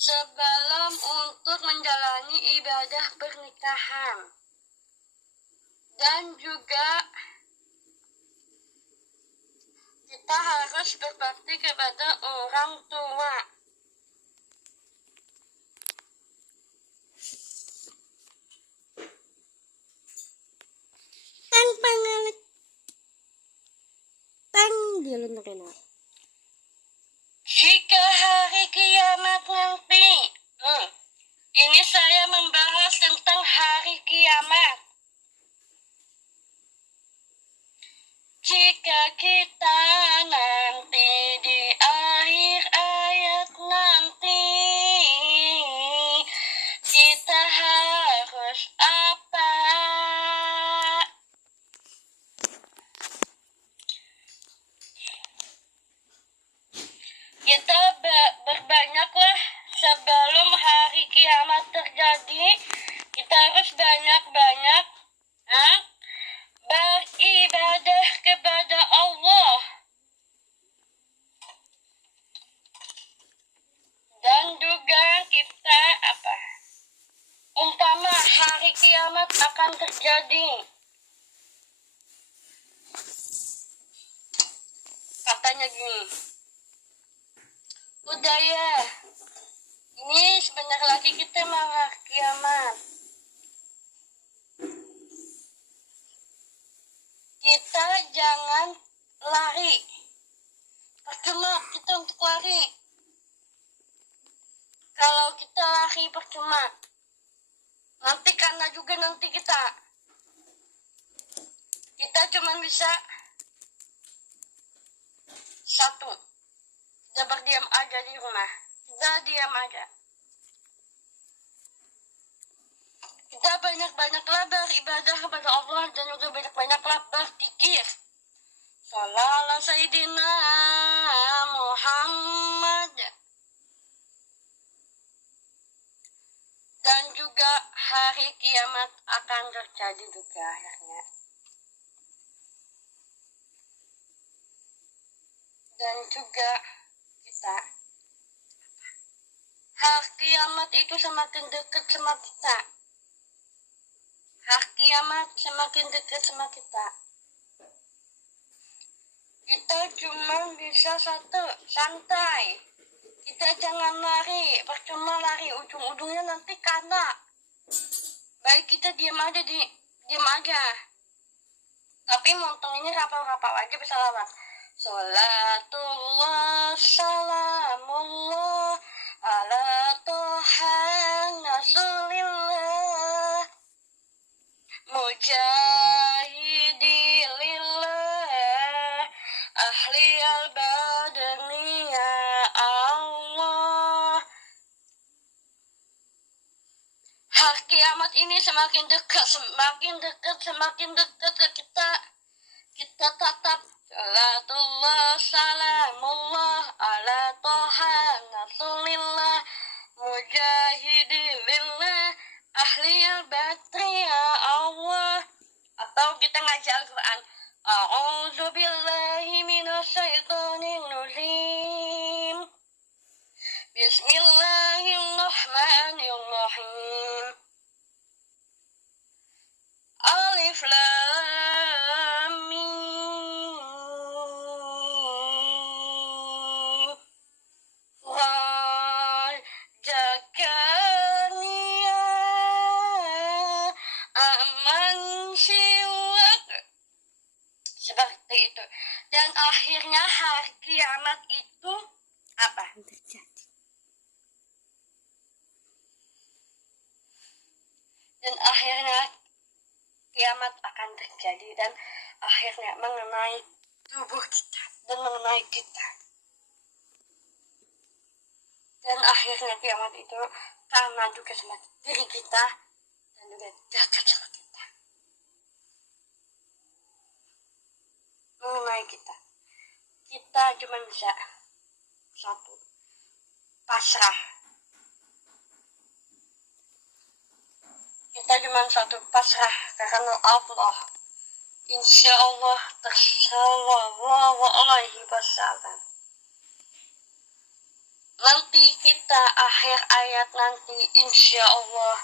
sebelum untuk menjalani ibadah pernikahan. Dan juga kita harus berbakti kepada orang tua. Jika hari kiamat nanti, ini saya membahas tentang hari kiamat. Jika kita nanti di akhir ayat nanti, kita harus apa? Kita berbanyaklah sebelum hari kiamat terjadi. Kita harus banyak-banyak beribadah kepada Allah. Dan juga kita umpama hari kiamat akan terjadi, katanya gini, udah ya, ini sebentar lagi kita mau hari kiamat. Kita jangan lari. Percuma kita untuk lari. Kalau kita lari percuma. Nanti karena juga nanti kita cuma bisa satu. Kita berdiam aja di rumah. Kita diam aja. Kita banyak-banyaklah beribadah kepada Allah dan juga banyak-banyaklah berzikir. Shallallahu Sayyidina Muhammad. Dan juga hari kiamat akan terjadi juga akhirnya. Dan juga kita, hari kiamat itu semakin dekat sama kita. Hari kiamat semakin dekat sama kita. Kita cuma bisa satu, santai. Kita jangan lari, percuma lari, ujung-ujungnya nanti kena. Baik kita diam aja. Tapi montong ini rapal-rapal aja bisa lewat. Salatullah salamullah ala toha rasulillah mujahidi lillah ahli al-badani ya Allah. Hari kiamat ini semakin dekat ke kita. Kita tatap salatullah salamullah ala toha rasulillah mujahidi lillah ahli al-badri ya Allah. Atau kita ngaji Al-Quran, a'udzu billahi minasyaitonir rajim, bismillahirrahmanirrahim, alif lam mim ra jakania aman siwak. Seperti itu. Dan akhirnya hari kiamat itu apa? Terjadi. Dan akhirnya kiamat akan terjadi dan akhirnya mengenai tubuh kita dan mengenai kita. Dan akhirnya kiamat itu karena juga sama diri kita dan juga dekat sama kita. Mengenai kita. Kita cuma bisa satu, pasrah. Kita cuma satu, pasrah karena Allah. Insya Allah Sallallahu alaihi wasallam. nanti kita akhir ayat nanti insya Allah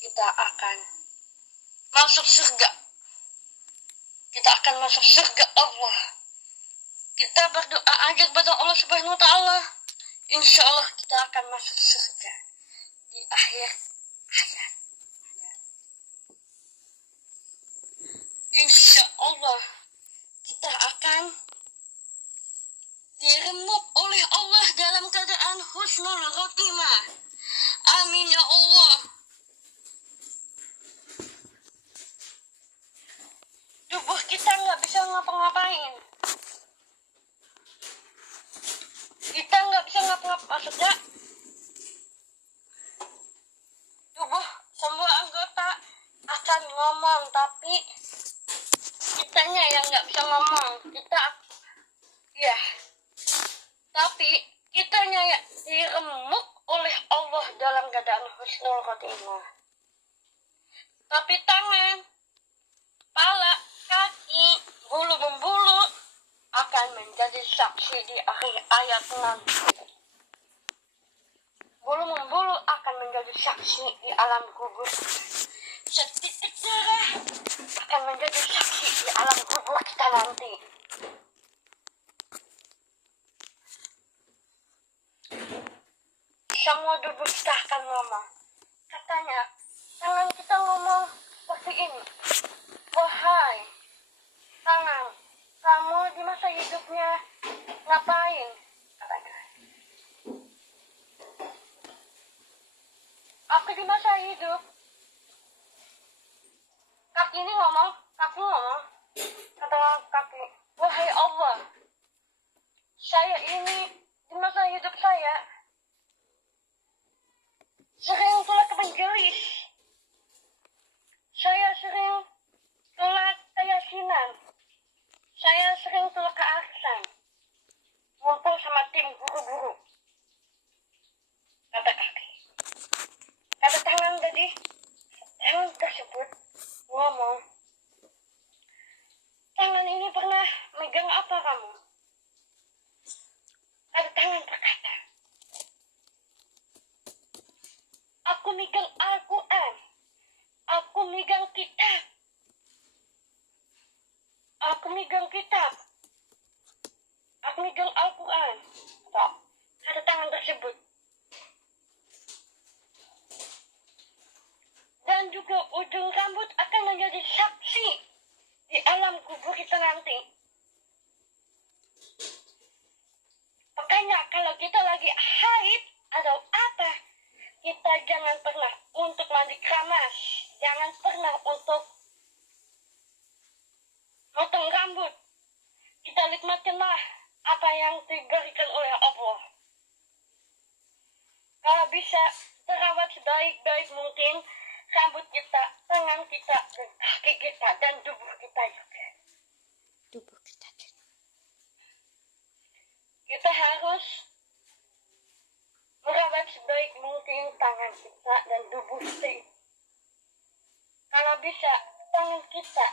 kita akan masuk surga. Kita akan masuk surga Allah. Kita berdoa aja kepada Allah Subhanahu wa Ta'ala. Insya Allah kita akan masuk surga di akhir hayat. Insya Allah kita akan diremuk oleh Allah dalam keadaan husnul khotimah. Amin ya Allah. Tubuh kita nggak bisa ngapa-ngapain. Kita nggak bisa ngapa-ngapain. Maksudnya tubuh semua anggota akan ngomong, tapi kitanya yang nggak bisa ngomong. Ya, tapi kitanya ya diremuk oleh Allah dalam keadaan husnul khotimah. Tapi tangan, kepala, kaki, bulu membulu akan menjadi saksi di akhir ayat nanti. Bulu membulu akan menjadi saksi di alam kubur. Setitik darah akan menjadi saksi di alam kubur kita nanti. Semua tubuh kita akan ngomong. Katanya, tangan kita ngomong seperti ini. Wahai tangan, kamu di masa hidupnya ngapain? Katanya. Aku di masa hidup. Kaki ini ngomong, kaki ngomong. Kata kaki, wahai Allah, saya ini di masa hidup saya sering telat menjelis. Saya sering telat keyasinan. Saya sering telat ke arisan. Ngumpul sama tim guru-guru. Kata kaki. Kata tangan tadi, tangan tersebut ngomong, tangan ini pernah megang apa kamu? Kata tangan berkata, aku megang Al-Quran. Aku megang kitab. Aku megang kitab. Aku megang Al-Quran. Kata tangan tersebut. Dan juga ujung rambut akan menjadi saksi di alam kubur kita nanti. Makanya kalau kita lagi haid atau apa, kita jangan pernah untuk mandi keramas. Jangan pernah untuk potong rambut. Kita nikmatilah apa yang diberikan oleh Allah. Kalau bisa terawat sebaik-baik mungkin rambut kita, tangan kita, dan kaki kita, dan tubuh kita juga. Kita harus merawat sebaik mungkin tangan kita dan tubuh kita. Kalau bisa, tangan kita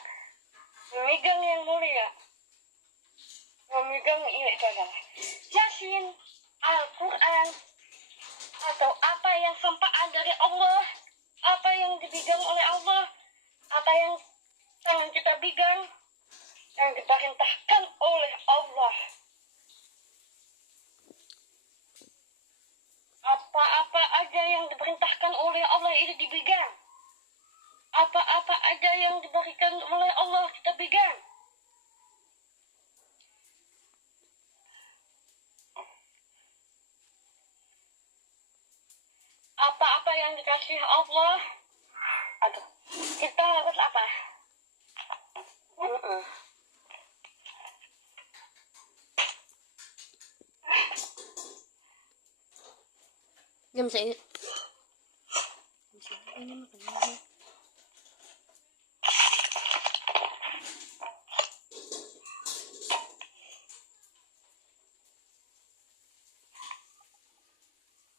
memegang yang mulia, memegang ini adalah Yasin, Al-Quran, atau apa yang sempaan dari Allah, apa yang dipegang oleh Allah, apa yang tangan kita pegang, yang diperintahkan oleh Allah. Apa-apa aja yang diperintahkan oleh Allah itu dipegang. Apa-apa aja yang diberikan oleh Allah kita pegang. Apa-apa yang dikasih Allah, kita harus apa? Jam saya. Ini makan.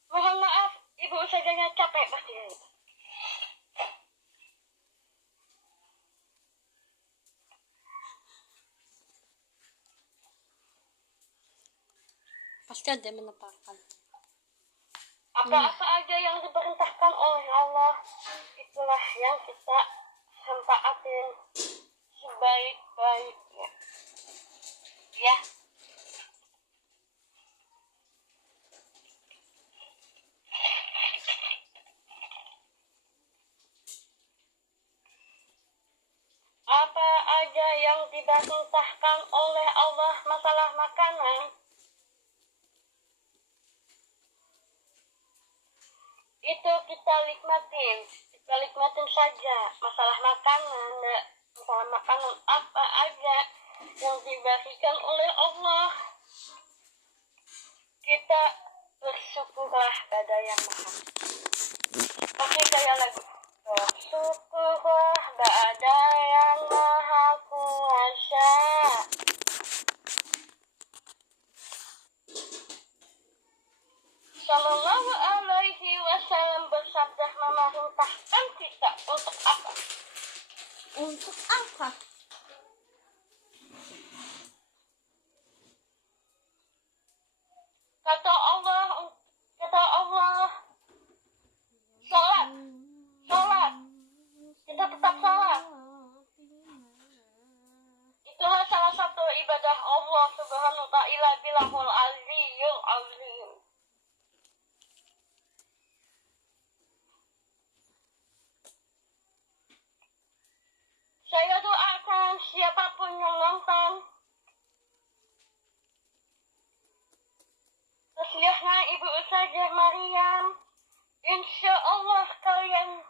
Mohon maaf, ibu saganya capek pasti. Pas pasti ada yang menepatkan. Apa-apa aja yang diperintahkan oleh Allah, itulah yang kita taatin sebaik-baiknya. Ya. Apa aja yang diperintahkan oleh Allah masalah makanan, itu kita nikmatin saja. Masalah makanan apa aja yang diberikan oleh Allah, kita bersyukurlah pada Yang Maha. Pakai kayak lagu, bersyukurlah pada Yang Maha Kuasa. Sallallahu alaihi wasallam bersabda, memerintahkan kita untuk apa? Untuk apa? Kata Allah, sholat, kita tetap sholat. Itulah salah satu ibadah Allah Subhanahu wa ta'ala, bilahul aliyul azim. Saya doakan siapapun yang nonton, khususnya Ibu Ustazah Maryam, insya Allah kalian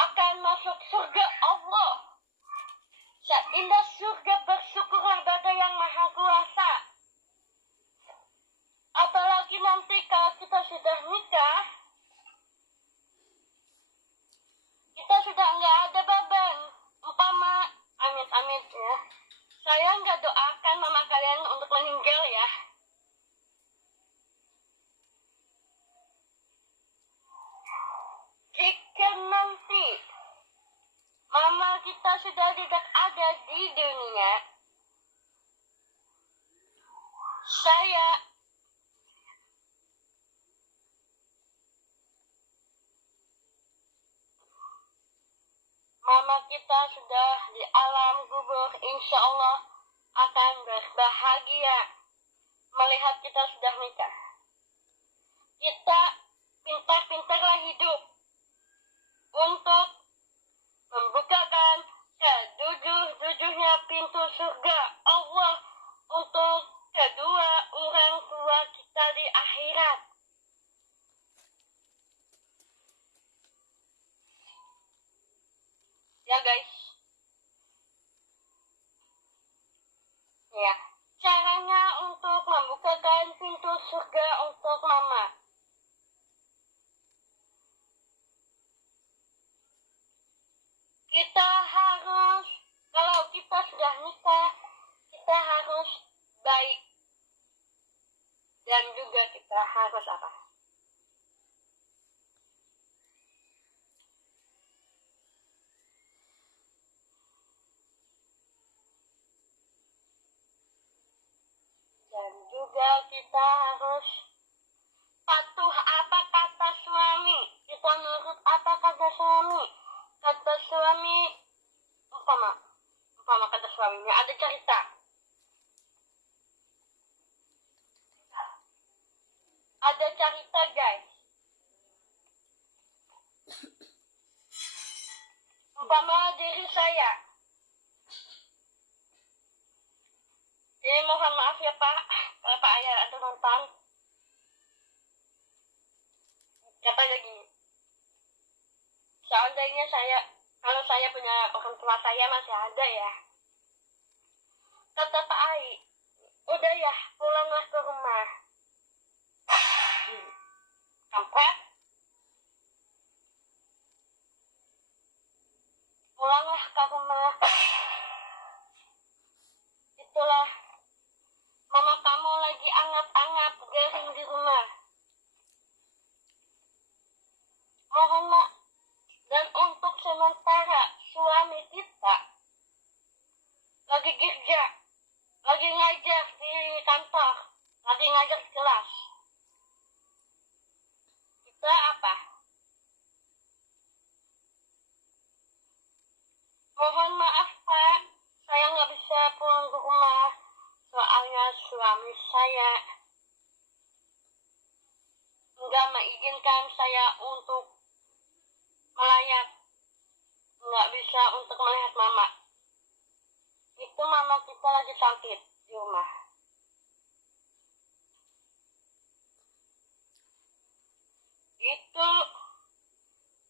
akan masuk surga Allah. Seindah surga, bersyukurlah pada Yang Maha Kuasa. Apalagi nanti kalau kita sudah nikah, kita sudah nggak ada beban. Umpama, amit-amit ya, saya nggak doakan mama kalian untuk meninggal ya. Jika nanti mama kita sudah tidak ada di dunia, mama kita sudah di alam kubur, insya Allah akan berbahagia melihat kita sudah nikah. Kita pintar-pintarlah hidup untuk membukakan setujuh-tujuhnya pintu surga Allah untuk kedua orang tua kita di akhirat. Ya guys. Ya, caranya untuk membukakan pintu surga untuk mama. Kita harus, kalau kita sudah nikah, kita harus baik. Dan juga kita harus apa? Dan juga kita harus patuh apa kata suami. Kita nurut apa kata suami. Kata suami, umpama kata suaminya ada cerita. Ada cerita guys. Umpama diri saya. Ini mohon maaf ya Pak, kalau Pak Ayah ada nonton. Katanya gini. Seandainya kalau saya punya orang tua saya masih ada ya. Kata Pak Ai, udah ya pulanglah ke rumah. Kampret. Pulanglah ke rumah. Itulah mama kamu lagi anggap-anggap garing di rumah. Mohon maaf. Dan untuk sementara suami kita lagi kerja, lagi ngajar di kantor, lagi ngajar di kelas. Kita apa? Mohon maaf Pak, saya nggak bisa pulang ke rumah. Soalnya suami saya nggak mengizinkan saya untuk melayat. Nggak bisa untuk melihat mama. Itu mama kita lagi sakit di rumah. Itu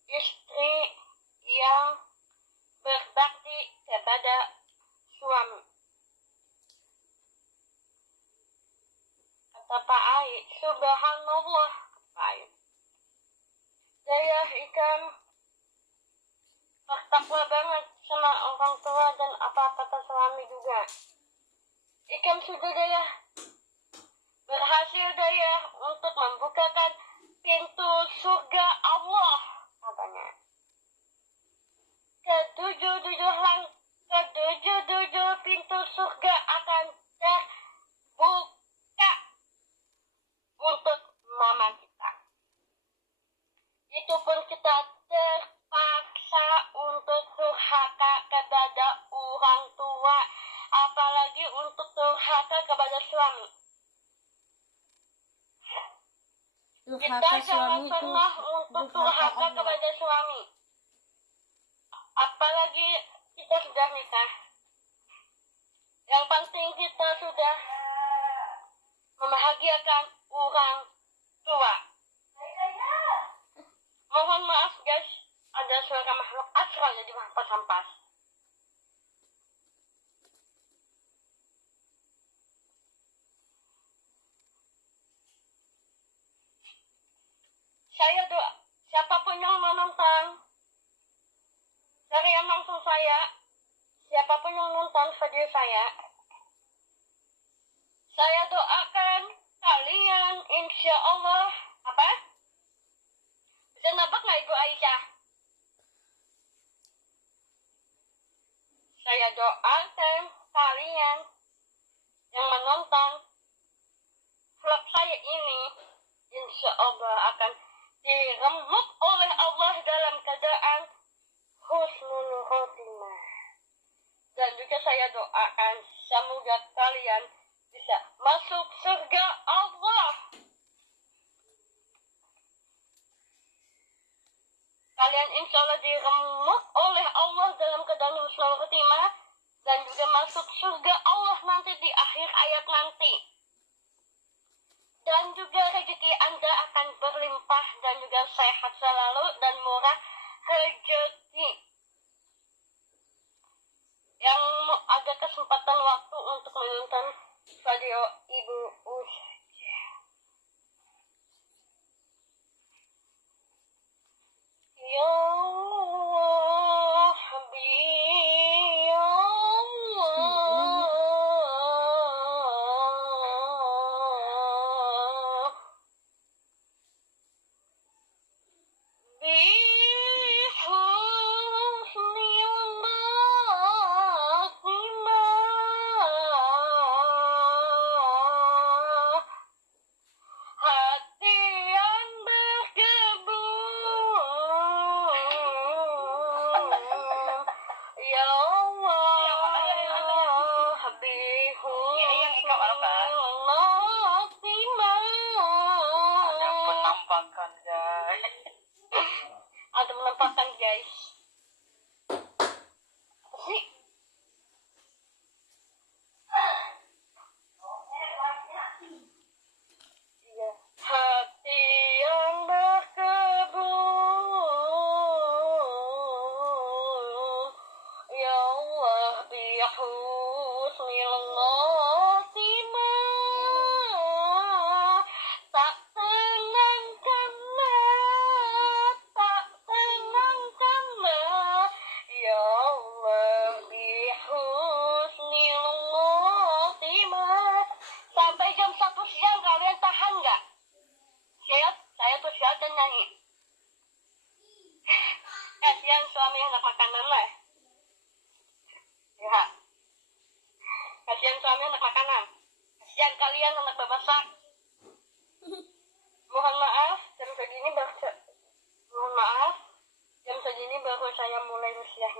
istri yang berbakti kepada suami. Kata Pak Ai, subhanallah, Pak Ai. Saya ikan bertakwa banget sama orang tua dan apa-apa suami juga. Ikan sudah daya berhasil daya untuk membukakan pintu surga Allah, katanya. Ketujuh pintu surga akan terbuka untuk mama kita. Itu pun kita terpaksa untuk durhaka kepada orang tua, apalagi untuk durhaka kepada suami. Kita jangan pernah untuk durhaka kepada suami, apalagi kita sudah nikah. Yang penting kita sudah membahagiakan orang tua. Mohon maaf guys, ada suara makhluk astral jadi sampah. Saya doa, siapapun yang menonton, dari yang langsung saya, siapapun yang nonton video saya doakan kalian insya Allah, apa? Bisa nebak nggak Ibu Aisyah? Saya doakan kalian yang menonton vlog saya ini, insya Allah akan diremuk oleh Allah dalam keadaan husnul khotimah. Dan juga saya doakan semoga kalian bisa masuk surga Allah. Kalian insya Allah diremuk oleh Allah dalam keadaan husnul khotimah dan juga masuk surga Allah nanti di akhir ayat nanti. Dan juga rezeki Anda akan berlimpah dan juga sehat selalu dan murah rezeki. Yang ada kesempatan waktu untuk menonton video Ibu Usja. Ya Allah, ya Allah. Ada menampakkan guys. Apa sih? Iya. Hati yang berkebun, ya Allah bihusnillah timah, tak tenang karena ya Allah bihusnillah timah. Sampai jam 1 siang kalian tahan nggak? Saya tuh siap dan nyanyi. Kasihan suami yang nggak makanan lah. Ya. Kasihan suami anak makanan. Kasihan kalian anak bemasak.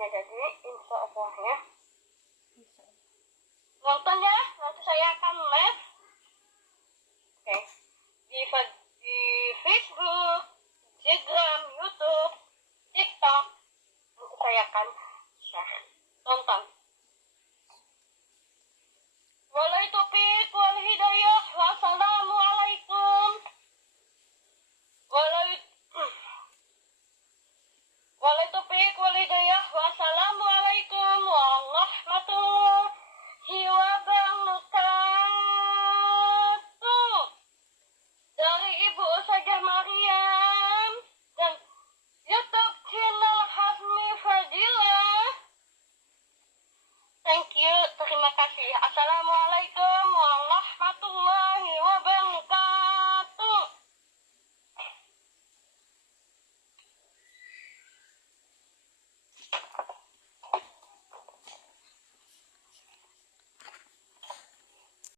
jadi insya Allah ya. Insya Allah. Nonton ya, nanti saya akan live. Oke. Di Facebook, Instagram, YouTube, TikTok, nanti saya akan share. Tonton.